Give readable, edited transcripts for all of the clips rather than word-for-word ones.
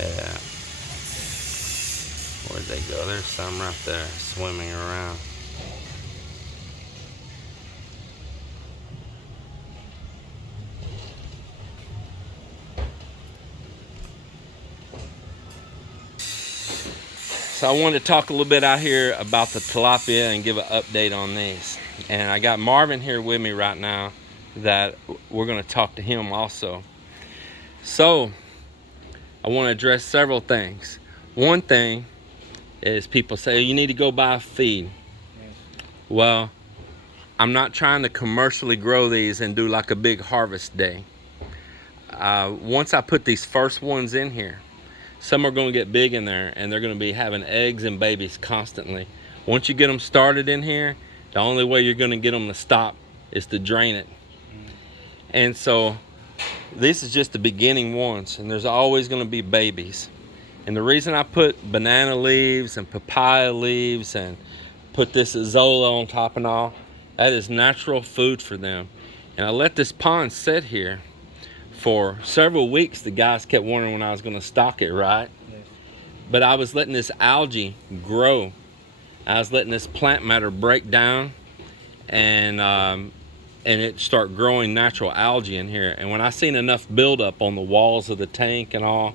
Yeah. Where'd they go? There's some right there swimming around. So I wanted to talk a little bit out here about the tilapia and give an update on these. And I got Marvin here with me right now that we're going to talk to him also. So I want to address several things. One thing is people say you need to go buy feed. Yes. Well, I'm not trying to commercially grow these and do like a big harvest day. Once I put these first ones in here, some are going to get big in there and they're going to be having eggs and babies constantly. Once you get them started in here, the only way you're going to get them to stop is to drain it. And so this is just the beginning ones, and there's always going to be babies. And the reason I put banana leaves and papaya leaves and put this azolla on top and all, that is natural food for them. And I let this pond sit here for several weeks. The guys kept wondering when I was going to stock it, right? Yes. But I was letting this algae grow. I was letting this plant matter break down and it start growing natural algae in here. And when I seen enough buildup on the walls of the tank and all,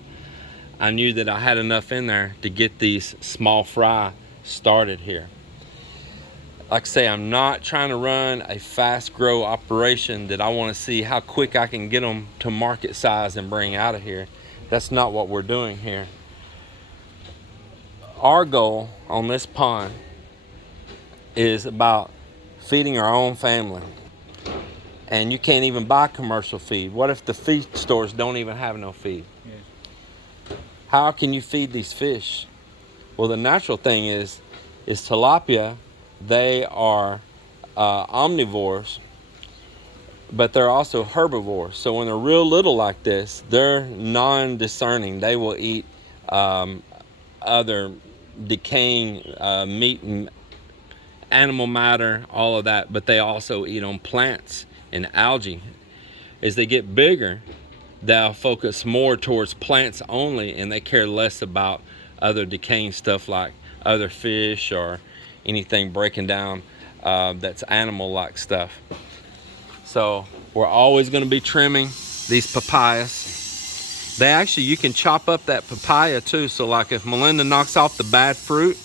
I knew that I had enough in there to get these small fry started here. Like I say, I'm not trying to run a fast grow operation that I want to see how quick I can get them to market size and bring out of here. That's not what we're doing here. Our goal on this pond is about feeding our own family. And you can't even buy commercial feed. What if the feed stores don't even have no feed? Yes. How can you feed these fish? Well, the natural thing is tilapia. They are omnivores, but they're also herbivores. So when they're real little like this, they're non-discerning. They will eat other decaying meat and animal matter, all of that, but they also eat on plants and algae. As they get bigger, they'll focus more towards plants only, and they care less about other decaying stuff like other fish or anything breaking down that's animal-like stuff. So we're always going to be trimming these papayas. They actually, you can chop up that papaya too. So like if Melinda knocks off the bad fruit,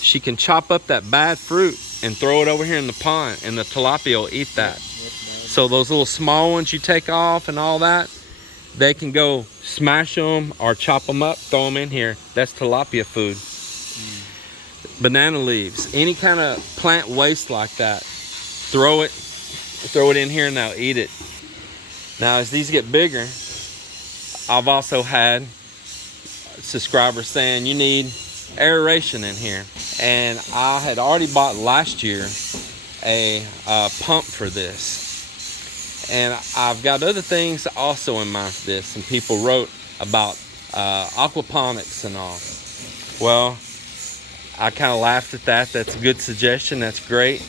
she can chop up that bad fruit and throw it over here in the pond, and the tilapia will eat that. So those little small ones you take off and all that, they can go smash them or chop them up, throw them in here. That's tilapia food. Banana leaves, any kind of plant waste like that, throw it in here and they'll eat it. Now as these get bigger, I've also had subscribers saying you need aeration in here, and I had already bought last year a pump for this, and I've got other things also in mind for this. And people wrote about aquaponics and all. Well, I kind of laughed at that. That's a good suggestion. That's great.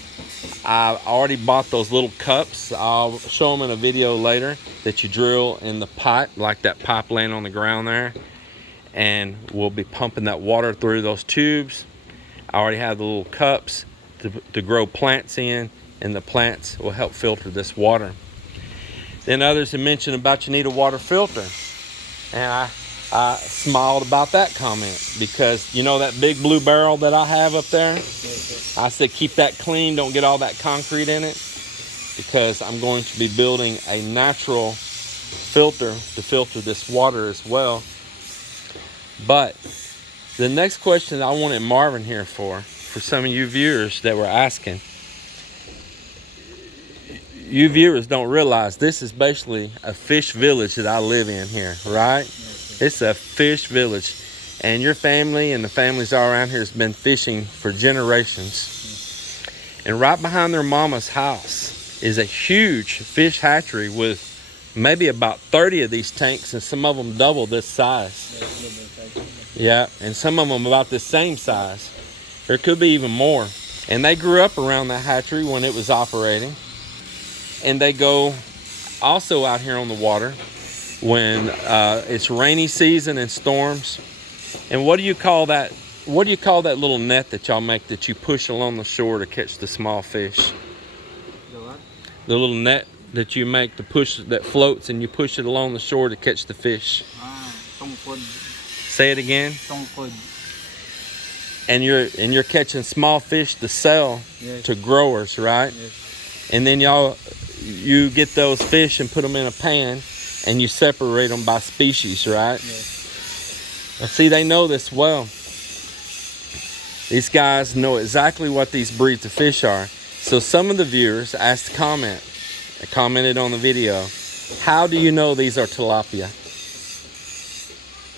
I already bought those little cups. I'll show them in a video later that you drill in the pipe, like that pipe laying on the ground there. And we'll be pumping that water through those tubes. I already have the little cups to grow plants in, and the plants will help filter this water. Then others have mentioned about you need a water filter. And I smiled about that comment, because you know that big blue barrel that I have up there? I said keep that clean, don't get all that concrete in it, because I'm going to be building a natural filter to filter this water as well. But the next question I wanted Marvin here for some of you viewers that were asking, you viewers don't realize this is basically a fish village that I live in here, right? It's a fish village, and your family and the families all around here has been fishing for generations. And right behind their mama's house is a huge fish hatchery with maybe about 30 of these tanks, and some of them double this size. Yeah, and some of them about the same size. There could be even more. And they grew up around that hatchery when it was operating. And they go also out here on the water when it's rainy season and storms. And what do you call that? What do you call that little net that y'all make that you push along the shore to catch the small fish? The little net that you make to push, that floats, and you push it along the shore to catch the fish. Say it again. And you're catching small fish to sell to growers, right? Yes. And then you get those fish and put them in a pan, and you separate them by species, right? Yes. Now, see, they know this well. These guys know exactly what these breeds of fish are. So some of the viewers asked to comment. They commented on the video. How do you know these are tilapia?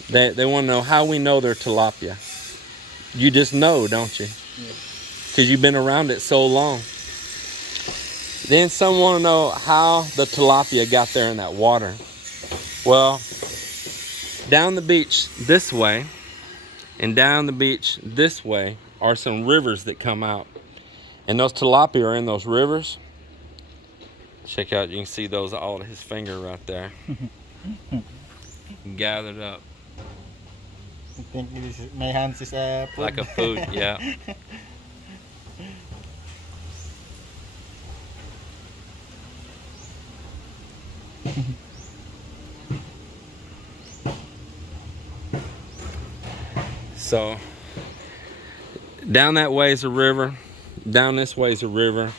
They want to know how we know they're tilapia. You just know, don't you? Because you've been around it so long. Then some want to know how the tilapia got there in that water. Well, down the beach this way and down the beach this way are some rivers that come out. And those tilapia are in those rivers. Check out, you can see those all to his finger right there. Gathered up. I think my hands is food. Like a food, yeah. So down that way is a river, down this way is a river.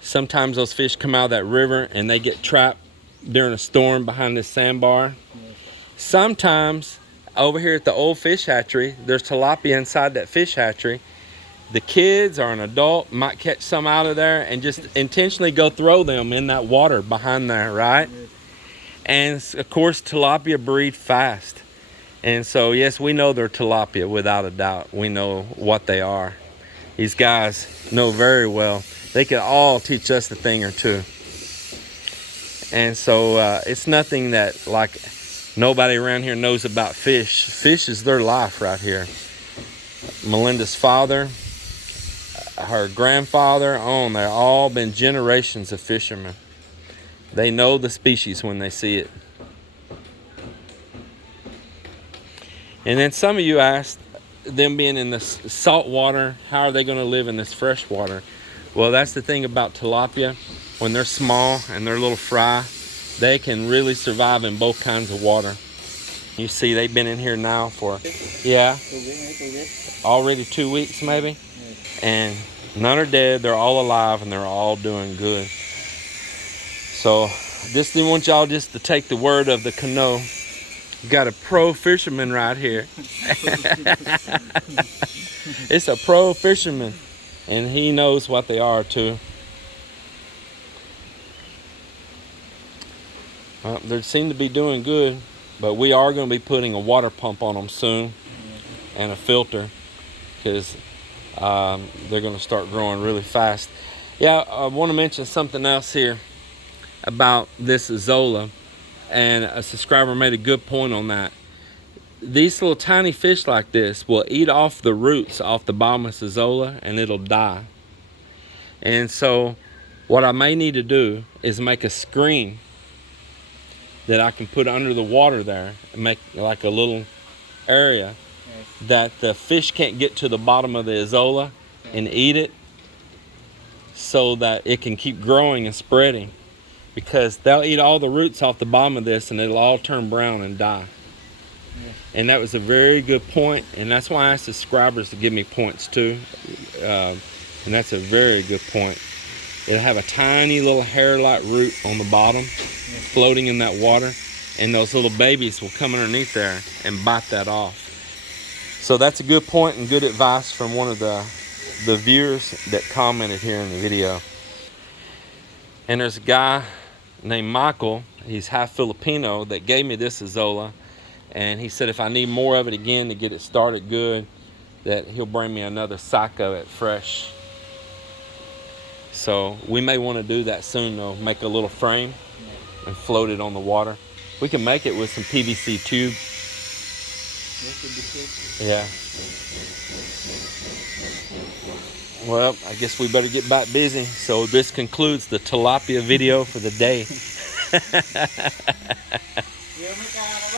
Sometimes those fish come out of that river and they get trapped during a storm behind this sandbar. Sometimes over here at the old fish hatchery, there's tilapia inside that fish hatchery. The kids or an adult might catch some out of there and just intentionally go throw them in that water behind there, right? And of course, tilapia breed fast. And so, yes, we know they're tilapia without a doubt. We know what they are. These guys know very well. They could all teach us a thing or two. And so it's nothing that like nobody around here knows about fish. Fish is their life right here. Melinda's father, her grandfather, they've all been generations of fishermen. They know the species when they see it. And then some of you asked, them being in the salt water, how are they going to live in this fresh water? Well, that's the thing about tilapia. When they're small and they're little fry, they can really survive in both kinds of water. You see, they've been in here now for, already 2 weeks maybe. And none are dead, they're all alive, and they're all doing good. So, just didn't want y'all just to take the word of the canoe. Got a pro fisherman right here. It's a pro fisherman, and he knows what they are too. Well, they seem to be doing good, but we are going to be putting a water pump on them soon and a filter, because they're going to start growing really fast. Yeah, I want to mention something else here about this azolla. And a subscriber made a good point on that. These little tiny fish like this will eat off the roots off the bottom of azolla and it'll die. And so what I may need to do is make a screen that I can put under the water there and make like a little area that the fish can't get to the bottom of the azolla and eat it, so that it can keep growing and spreading. Because they'll eat all the roots off the bottom of this and it'll all turn brown and die. And that was a very good point, and that's why I asked subscribers to give me points too. And that's a very good point. It'll have a tiny little hair-like root on the bottom, floating in that water, and those little babies will come underneath there and bite that off. So that's a good point and good advice from one of the viewers that commented here in the video. And there's a guy named Michael, he's half Filipino, that gave me this azolla, and he said if I need more of it again to get it started good, that he'll bring me another sack of it fresh. So we may want to do that soon though, make a little frame and float it on the water. We can make it with some PVC tube. Yeah. Well, I guess we better get back busy. So this concludes the tilapia video for the day. Io mi caro.